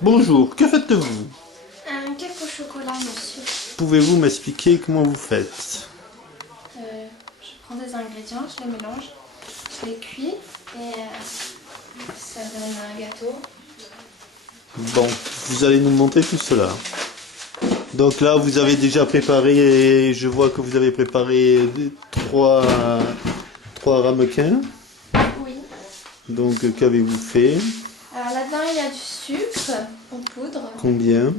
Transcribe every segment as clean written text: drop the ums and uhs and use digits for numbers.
Bonjour, que faites-vous? Un cake au chocolat, monsieur. Pouvez-vous m'expliquer comment vous faites? Je prends des ingrédients, je les mélange, je les cuis et ça donne un gâteau. Bon, vous allez nous montrer tout cela. Donc là, vous avez déjà préparé, je vois que vous avez préparé trois ramequins. Oui. Donc, qu'avez-vous fait? Alors là-dedans, il y a du sucre en poudre. Combien?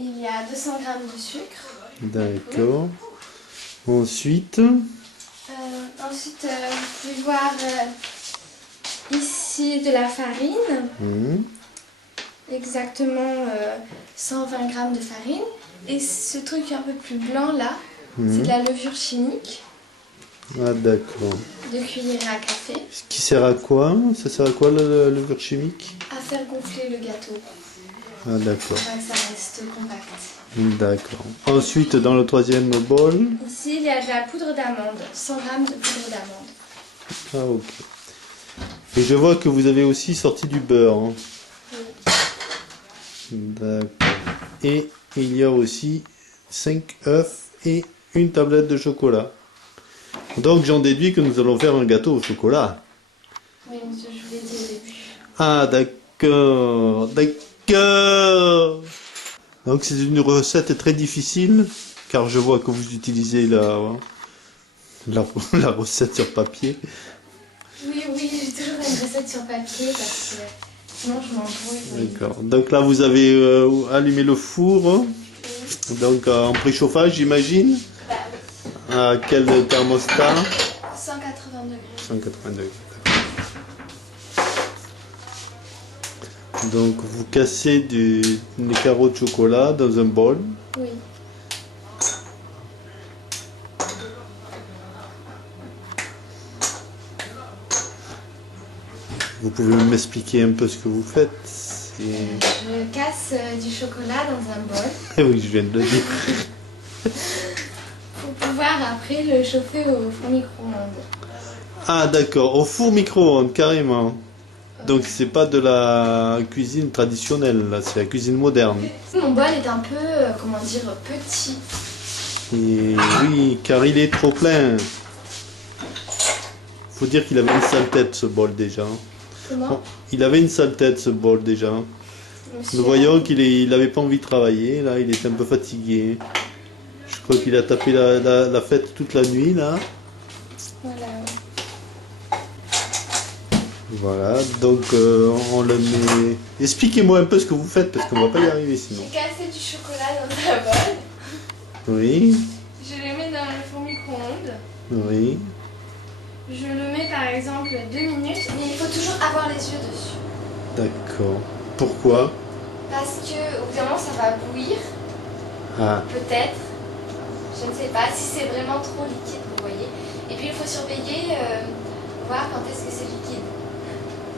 Il y a 200 grammes de sucre. D'accord. Ensuite, Ensuite, vous pouvez voir ici de la farine. Exactement 120 grammes de farine. Et ce truc un peu plus blanc là, c'est de la levure chimique. Ah d'accord. 2 cuillerées à café. Ce qui sert à quoi? Ça sert à quoi la levure chimique? À faire gonfler le gâteau. Ah d'accord. Pour que ça reste compact. D'accord. Ensuite, dans le troisième bol. Ici, il y a de la poudre d'amande. 100 grammes de poudre d'amande. Ah ok. Et je vois que vous avez aussi sorti du beurre. Hein. Oui. D'accord. Et il y a aussi 5 œufs et une tablette de chocolat. Donc j'en déduis que nous allons faire un gâteau au chocolat. Oui, monsieur, je vous l'ai dit au début. Ah d'accord, d'accord. Donc c'est une recette très difficile, car je vois que vous utilisez la recette sur papier. Oui, j'ai toujours une recette sur papier parce que sinon je m'embrouille. Oui. D'accord. Donc là vous avez allumé le four, donc en préchauffage j'imagine. Bah, À quel thermostat? 180 degrés. 180 degrés. Donc vous cassez des carreaux de chocolat dans un bol. Oui. Vous pouvez m'expliquer un peu ce que vous faites? Je casse du chocolat dans un bol Eh oui, je viens de le dire. pour pouvoir après le chauffer au four micro-ondes. Ah d'accord, au four micro-ondes, carrément. Donc c'est pas de la cuisine traditionnelle, là, c'est la cuisine moderne. Mon bol est un peu, comment dire, petit. Et oui, car il est trop plein. Faut dire qu'il avait une sale tête ce bol déjà. Comment? Il avait une sale tête ce bol déjà. Monsieur, Nous voyons qu'il n'avait pas envie de travailler, là, il était un peu fatigué. Je crois qu'il a tapé la fête toute la nuit, là. Voilà. Voilà, donc on le met... Expliquez-moi un peu ce que vous faites, parce qu'on va pas y arriver sinon. J'ai cassé du chocolat dans un bol. Oui, Je le mets dans le four micro-ondes. oui. Je le mets par exemple 2 minutes, mais il faut toujours avoir les yeux dessus. D'accord. Pourquoi? Parce que au bout d'un moment ça va bouillir, Ah, peut-être. Je ne sais pas si c'est vraiment trop liquide, vous voyez. Et puis il faut surveiller, voir quand est-ce que c'est liquide.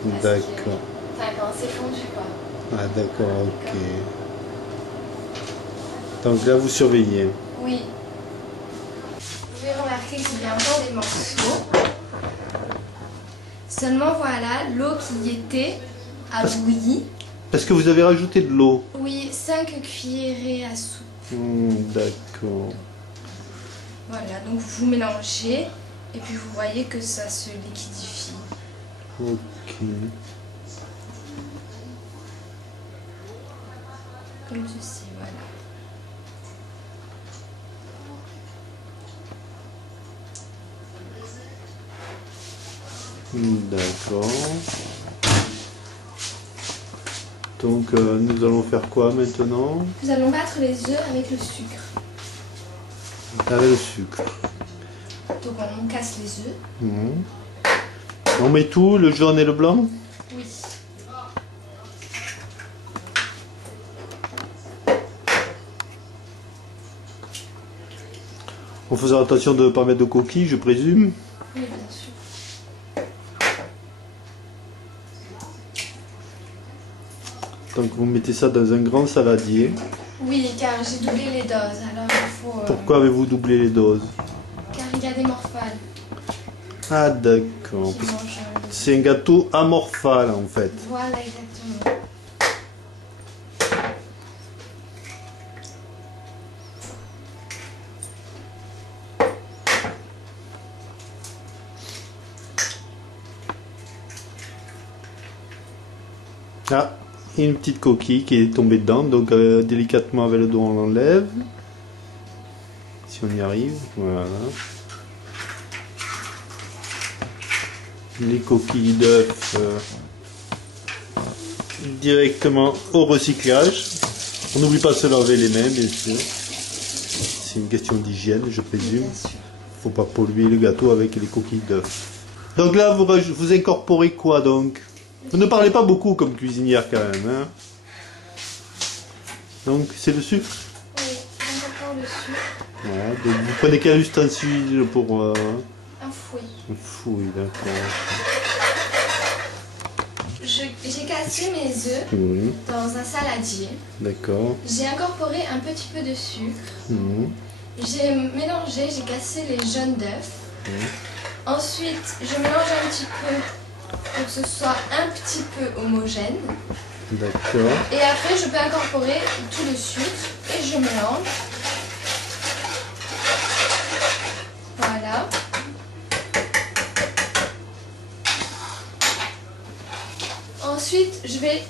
Parce d'accord. Enfin, quand c'est fondu quoi. Ah, d'accord, ok. Donc là, vous surveillez. Oui. Vous pouvez remarquer qu'il y a encore des morceaux. Seulement voilà, l'eau qui y était a bouilli. Parce que vous avez rajouté de l'eau. Oui, 5 cuillerées à soupe. D'accord. Voilà, donc vous mélangez et puis vous voyez que ça se liquidifie. Ok. Comme ceci, voilà. D'accord. Donc nous allons faire quoi maintenant? Nous allons battre les œufs avec le sucre. Avec le sucre. Donc on casse les œufs. On met tout, le jaune et le blanc? Oui. En faisant attention de ne pas mettre de coquilles, je présume. Oui, bien sûr. Donc vous mettez ça dans un grand saladier. Oui, car j'ai doublé les doses, alors il faut... Pourquoi avez-vous doublé les doses? Car il y a des morphales Ah d'accord. qui mangent c'est un gâteau amorphal en fait. Voilà, exactement. Ah, et une petite coquille qui est tombée dedans, donc délicatement avec le doigt on l'enlève. Si on y arrive, voilà. Les coquilles d'œufs directement au recyclage. On n'oublie pas de se laver les mains, bien sûr. C'est une question d'hygiène, je présume. Bien sûr. Faut pas polluer le gâteau avec les coquilles d'œufs. Donc là, vous incorporez quoi donc? Vous ne parlez pas beaucoup comme cuisinière quand même. Hein? Donc c'est le sucre. Oui, encore le sucre. Voilà, donc vous prenez quel ustensile pour... Un fouet. Un fouet, d'accord. J'ai cassé mes œufs Oui, dans un saladier. d'accord. J'ai incorporé un petit peu de sucre. Mhm. J'ai mélangé, j'ai cassé les jaunes d'œufs. Mhm. Ensuite, je mélange un petit peu pour que ce soit un petit peu homogène. D'accord. Et après, je peux incorporer tout le sucre et je mélange. Voilà. Ensuite, je vais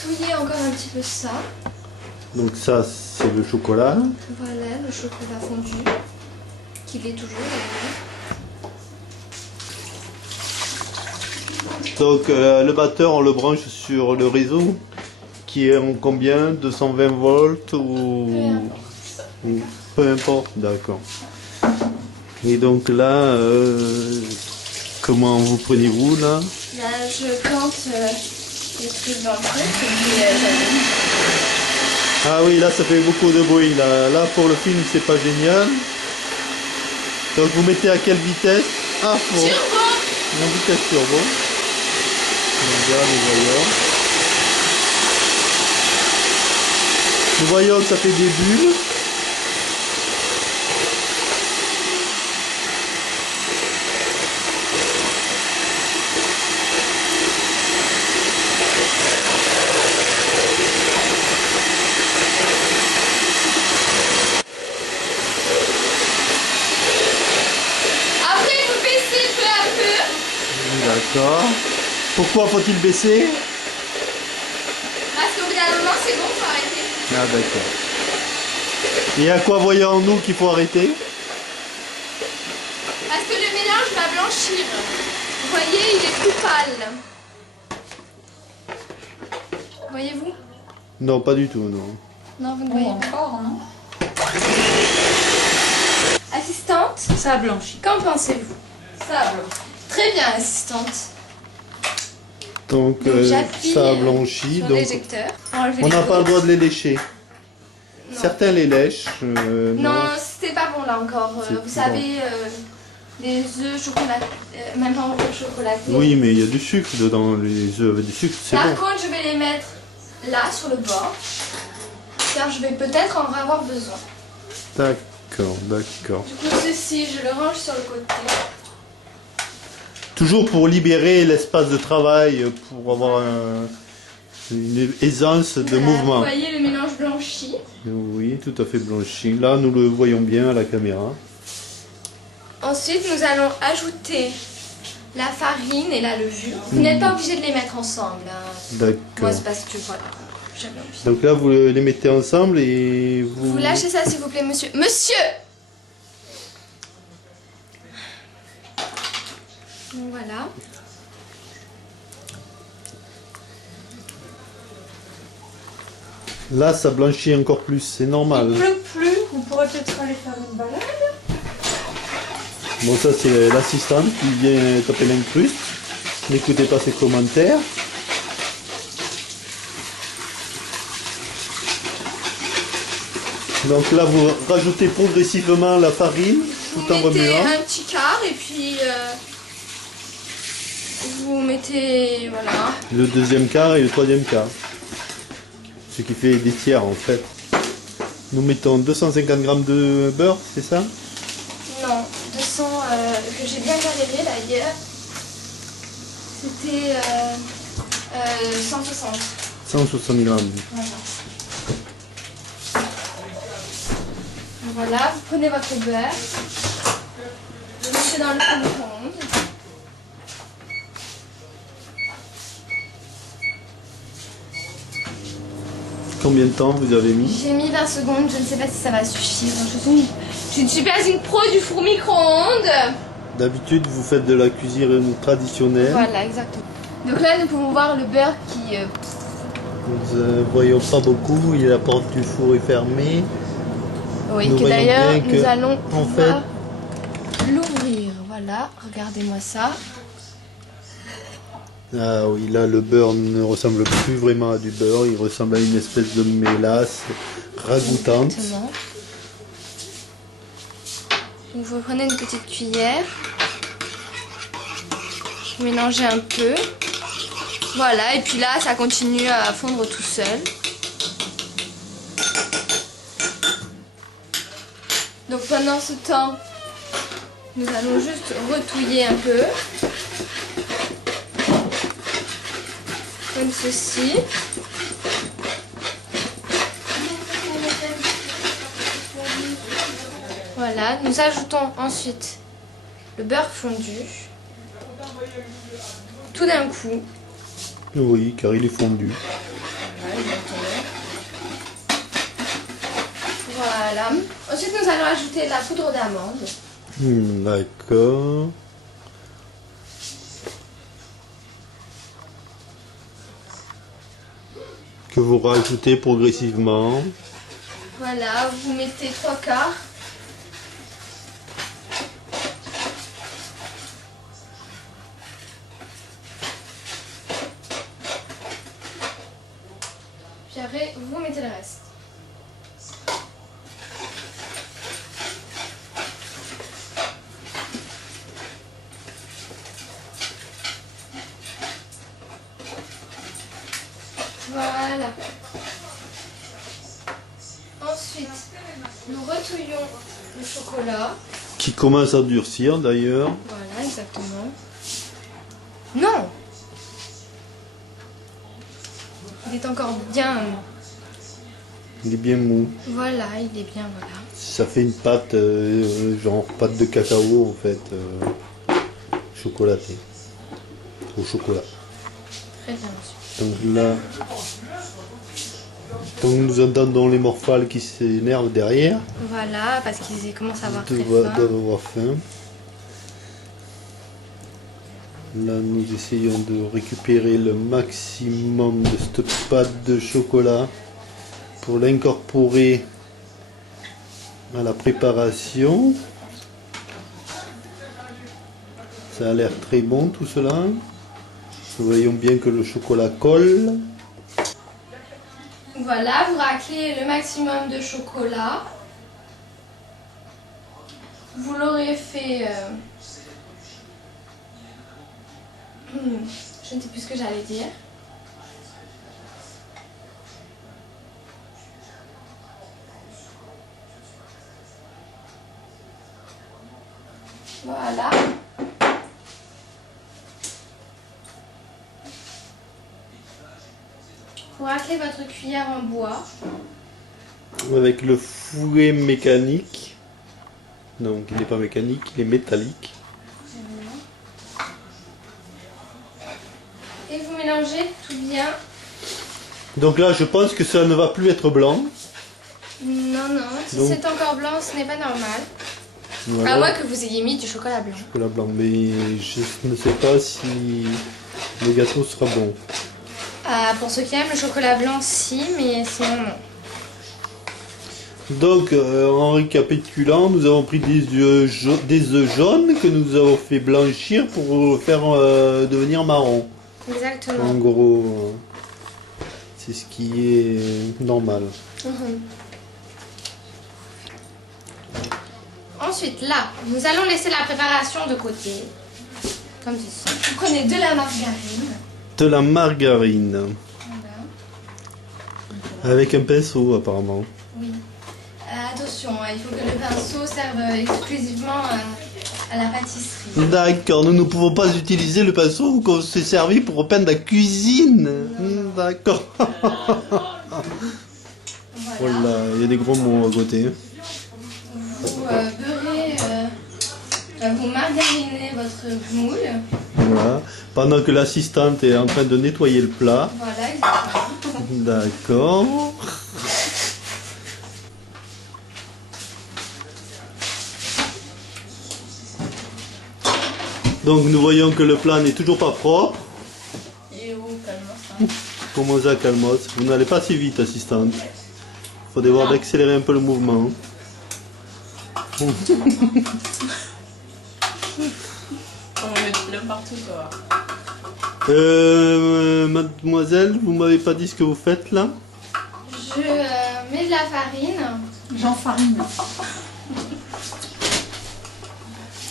touiller encore un petit peu ça. Donc ça, c'est le chocolat. Voilà, le chocolat fondu, qu'il est toujours d'ailleurs. Donc le batteur, on le branche sur le réseau qui est en combien? 220 volts ou peu importe, d'accord. Et donc là, comment vous prenez-vous là? Là, je plante les trucs dans le truc et puis j'allume. Ah oui, là ça fait beaucoup de bruit. Là pour le film, c'est pas génial. Donc vous mettez à quelle vitesse? À fond. Turbo! En vitesse turbo. On regarde les voyants. Nous voyons que ça fait des bulles. Après, vous baissez peu à peu. D'accord. Pourquoi faut-il baisser? Parce qu'au bout d'un moment, c'est bon, faut arrêter. Ah d'accord. Et à quoi voyons-nous qu'il faut arrêter? Parce que le mélange va blanchir. Vous voyez, il est plus pâle. Voyez-vous? Non, pas du tout, non. Non, vous ne voyez pas. Encore, non? Assistante, Ça a blanchi. qu'en pensez-vous? Ça a blanchi. Très bien, assistante. Donc, Donc j'appuie ça a blanchi. sur Donc l'éjecteur. pour enlever on les n'a pas le côtes. droit de les lécher. Non. Certains les lèchent. Non, c'était pas bon là encore. C'est Vous savez, les œufs chocolatés, même pas encore chocolatés. Oui, mais il y a du sucre dedans. Les œufs avec du sucre, c'est Par bon. contre, je vais les mettre là, sur le bord, car je vais peut-être en avoir besoin. D'accord, d'accord. Du coup, ceci, je le range sur le côté. Toujours pour libérer l'espace de travail, pour avoir une aisance de Voilà, mouvement. Vous voyez le mélange blanchi. Oui, tout à fait blanchi. Là, nous le voyons bien à la caméra. Ensuite, nous allons ajouter la farine et la levure. Vous n'êtes pas obligé de les mettre ensemble. Hein. Moi, D'accord. c'est parce que voilà, j'avais envie. Donc là, vous les mettez ensemble et vous... Vous lâchez ça, s'il vous plaît, monsieur. Monsieur! Donc voilà. Là, ça blanchit encore plus, c'est normal. Il pleut plus, vous pourrez peut-être aller faire une balade. Bon, ça, c'est l'assistante qui vient taper l'incruste. N'écoutez pas ses commentaires. Donc là, vous rajoutez progressivement la farine tout en Vous mettez remuant. un petit quart et puis vous mettez, voilà. Le deuxième quart et le troisième quart. Ce qui fait des tiers en fait. Nous mettons 250 g de beurre, c'est ça? Non, 200 que j'ai bien galéré d'ailleurs. C'était 160. 160 grammes. Voilà. Voilà, vous prenez votre beurre, vous le mettez dans le four micro-ondes. Combien de temps vous avez mis? J'ai mis 20 secondes, je ne sais pas si ça va suffire. Je ne suis pas une pro du four micro-ondes. D'habitude, vous faites de la cuisine traditionnelle. Voilà, exactement. Donc là, nous pouvons voir le beurre qui... Nous ne voyons pas beaucoup, et la porte du four est fermée. Oui, Nous que voyons d'ailleurs, bien que, nous allons en pouvoir l'ouvrir. Voilà, regardez-moi ça. Ah oui, là le beurre ne ressemble plus vraiment à du beurre, il ressemble à une espèce de mélasse ragoûtante. Exactement. Donc vous prenez une petite cuillère, vous mélangez un peu. Voilà, et puis là, ça continue à fondre tout seul. Donc pendant ce temps, nous allons juste retouiller un peu. Comme ceci. Voilà, nous ajoutons ensuite le beurre fondu. Tout d'un coup. Oui, car il est fondu. Voilà. Ensuite, nous allons ajouter la poudre d'amande. D'accord. Que vous rajoutez progressivement. Voilà, vous mettez 3/4. Puis après, vous mettez le reste. Voilà. Ensuite, nous retouillons le chocolat. Qui commence à durcir d'ailleurs. Voilà, exactement. Non! Il est encore bien... Il est bien mou. Voilà, il est bien, voilà. Ça fait une pâte, genre pâte de cacao en fait, chocolatée. Au chocolat. Très bien, monsieur. Donc là, donc nous entendons les morphales qui s'énervent derrière. Voilà, parce qu'ils commencent à avoir très Doivent faim. avoir faim. Là, nous essayons de récupérer le maximum de cette pâte de chocolat pour l'incorporer à la préparation. Ça a l'air très bon tout cela. Nous voyons bien que le chocolat colle. Voilà, vous raclez le maximum de chocolat. Vous l'aurez fait... je ne sais plus ce que j'allais dire. Voilà. Vous raclez votre cuillère en bois. Avec le fouet mécanique. Donc il n'est pas mécanique, il est métallique. Et vous mélangez tout bien. Donc là je pense que ça ne va plus être blanc. Non, non, si Donc- c'est encore blanc, ce n'est pas normal. Voilà. À moins que vous ayez mis du chocolat blanc. Chocolat blanc, mais je ne sais pas si le gâteau sera bon. Pour ceux qui aiment le chocolat blanc, si, mais sinon non. Donc en récapitulant, nous avons pris des œufs jaunes que nous avons fait blanchir pour faire devenir marron. Exactement. En gros, c'est ce qui est normal. Mhm. Ensuite, là, nous allons laisser la préparation de côté. Comme ceci. Vous prenez de la margarine. De la margarine. Voilà. Avec un pinceau apparemment. Oui. Attention, il faut que le pinceau serve exclusivement à la pâtisserie. D'accord, nous ne pouvons pas utiliser le pinceau qu'on s'est servi pour repeindre la cuisine. D'accord. Voilà. Voilà, il y a des gros mots à côté. Vous beurrez, vous margarinez votre moule. Voilà. Pendant que l'assistante est en train de nettoyer le plat. Voilà, exactement. D'accord. Donc nous voyons que le plat n'est toujours pas propre. Et où, calme ça. Comment ça, calmos? Vous n'allez pas si vite, assistante. Il faut devoir d'accélérer un peu le mouvement. On met plein partout, quoi. Mademoiselle, vous m'avez pas dit ce que vous faites là? Je mets de la farine. J'enfarine.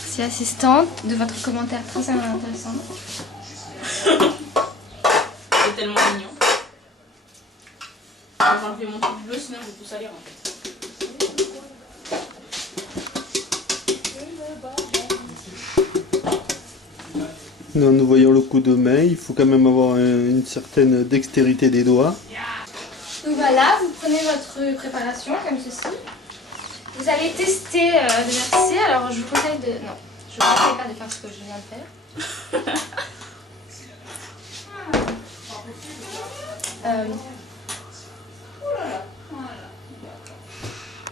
C'est assistante de votre commentaire très intéressant. C'est tellement mignon. Je vais enlever mon truc bleu, sinon je vais tout salir en fait. Non, nous voyons le coup de main. Il faut quand même avoir une certaine dextérité des doigts. Donc voilà, vous prenez votre préparation comme ceci. Vous allez tester de verser. Alors je vous conseille de... Non, je ne vous conseille pas de faire ce que je viens de faire.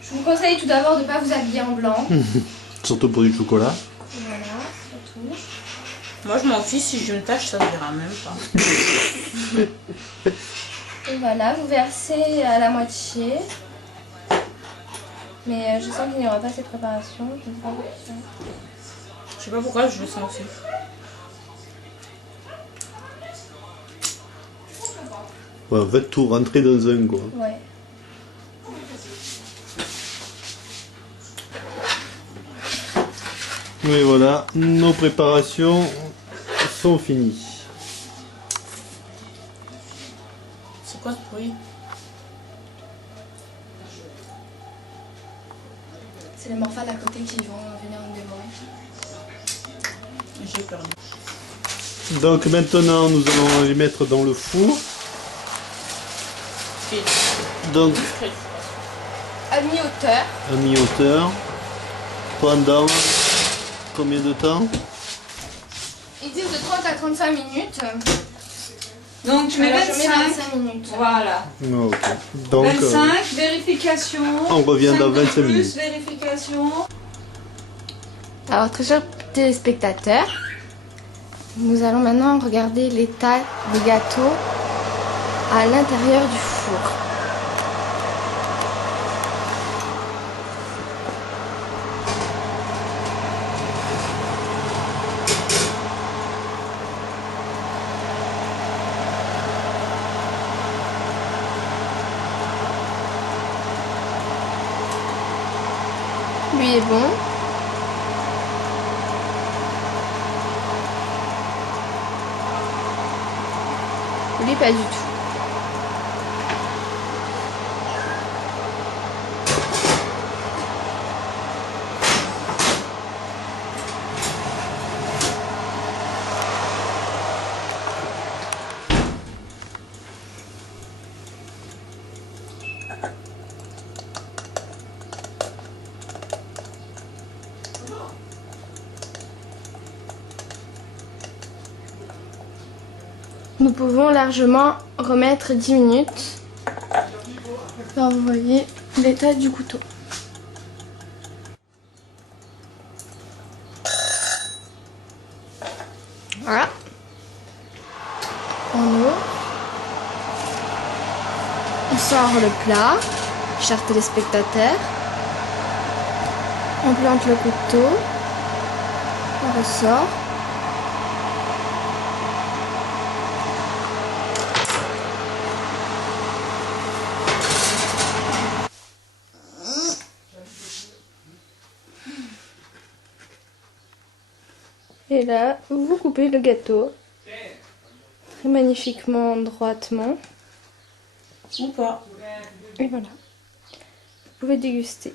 Je vous conseille tout d'abord de ne pas vous habiller en blanc. Surtout pour du chocolat. Voilà, surtout. Moi je m'en fiche, si j'ai une tache, ça ne verra même pas. Et voilà, vous versez à la moitié. Mais je sens qu'il n'y aura pas cette préparation. Je ne sais pas pourquoi. Je sais pas pourquoi, je le sens aussi. Ouais, en fait, tout rentrer dans un quoi. Ouais. Oui, voilà, nos préparations sont finies. C'est quoi ce bruit? C'est les morphales à côté qui vont venir nous dévorer. J'ai peur. Donc maintenant, nous allons les mettre dans le four. Donc, À mi-hauteur. à mi-hauteur. Pendant combien de temps? Ils disent de 30 à 35 minutes. Donc tu mets Alors, je mets 25. 25 minutes. Voilà. Ok. Donc, 25, vérification. on revient dans 25 plus, minutes. vérification. Alors, très chers téléspectateurs, nous allons maintenant regarder l'état des gâteaux à l'intérieur du four. Lui est bon. Lui pas du tout. Nous pouvons largement remettre 10 minutes. Alors vous voyez l'état du couteau. Voilà. En eau. On sort le plat, chers téléspectateurs. On plante le couteau. On ressort. Et là, vous coupez le gâteau très magnifiquement, droitement. Ou pas. Et voilà. Vous pouvez déguster.